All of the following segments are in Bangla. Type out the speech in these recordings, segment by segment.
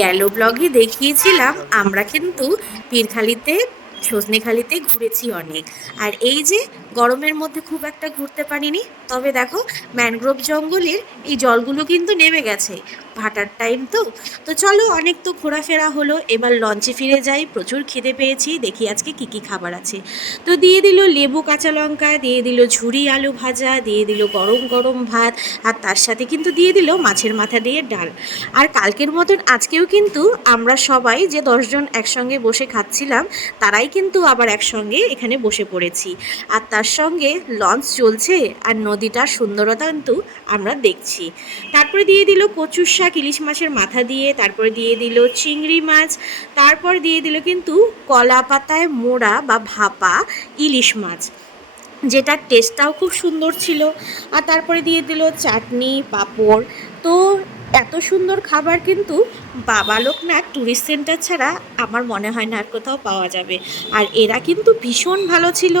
গেল ব্লগে দেখিয়েছিলাম আমরা কিন্তু পীরখালিতে সজনেখালিতে ঘুরেছি অনেক। আর এই যে গরমের মধ্যে খুব একটা ঘুরতে পারিনি, তবে দেখো ম্যানগ্রোভ জঙ্গলের এই জলগুলো কিন্তু নেমে গেছে। ভাটার টাইম তো। তো চলো, অনেক তো ঘোরাফেরা হলো, এবার লঞ্চে ফিরে যাই। প্রচুর খিদে পেয়েছি, দেখি আজকে কি কি খাবার আছে। তো দিয়ে দিল লেবু কাঁচা লঙ্কা, দিয়ে দিল ঝুরি আলু ভাজা, দিয়ে দিল গরম গরম ভাত, আর তার সাথে কিন্তু দিয়ে দিল মাছের মাথা দিয়ে ডাল। আর কালকের মতন আজকেও কিন্তু আমরা সবাই যে 10 জন একসঙ্গে বসে খাচ্ছিলাম, তারাই কিন্তু আবার একসঙ্গে এখানে বসে পড়েছি। আর তার সঙ্গে লঞ্চ চলছে আর নদীটার সুন্দরতা কিন্তু আমরা দেখছি। তারপরে দিয়ে দিল কচুর শাক ইলিশ মাছের মাথা দিয়ে, তারপরে দিয়ে দিল চিংড়ি মাছ, তারপর দিয়ে দিল কিন্তু কলা পাতায় মোড়া বা ভাপা ইলিশ মাছ, যেটার টেস্টটাও খুব সুন্দর ছিল। আর তারপরে দিয়ে দিল চাটনি পাঁপড়। তো এত সুন্দর খাবার কিন্তু বাবা লোকনাথ ট্যুরিস্ট সেন্টার ছাড়া আমার মনে হয় না আর কোথাও পাওয়া যাবে। আর এরা কিন্তু ভীষণ ভালো ছিল,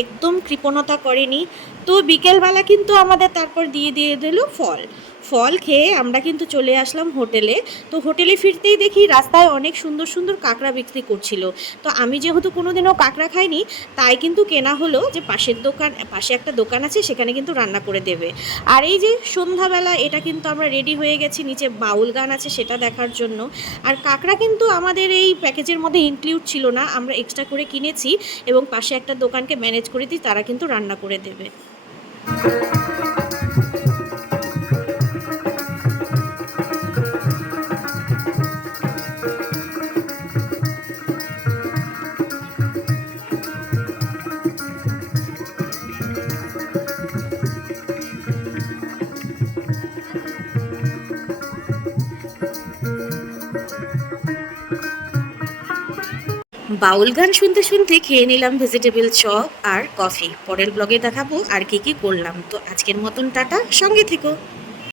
একদম কৃপণতা করেনি। তো বিকেলবেলা কিন্তু আমাদের তারপর দিয়ে দিয়ে দিল ফল। ফল খেয়ে আমরা কিন্তু চলে আসলাম হোটেলে। তো হোটেলে ফিরতেই দেখি রাস্তায় অনেক সুন্দর সুন্দর কাঁকড়া বিক্রি করছিল। তো আমি যেহেতু কোনোদিনও কাঁকড়া খাইনি, তাই কিন্তু কেনা হলো যে পাশে একটা দোকান আছে, সেখানে কিন্তু রান্না করে দেবে। আর এই যে সন্ধ্যাবেলা এটা কিন্তু আমরা রেডি হয়ে গেছি, নিচে বাউল গান আছে সেটা দেখার জন্য। আর কাঁকড়া কিন্তু আমাদের এই প্যাকেজের মধ্যে ইনক্লুড ছিল না, আমরা এক্সট্রা করে কিনেছি এবং পাশে একটা দোকানকে ম্যানেজ করে দিই, তারা কিন্তু রান্না করে দেবে। বাউল গান শুনতে শুনতে খেয়ে নিলাম ভেজিটেবল চপ আর কফি। পরের ব্লগে দেখাবো আর কি কি করলাম। তো আজকের মতন টাটা, সঙ্গে থেকো।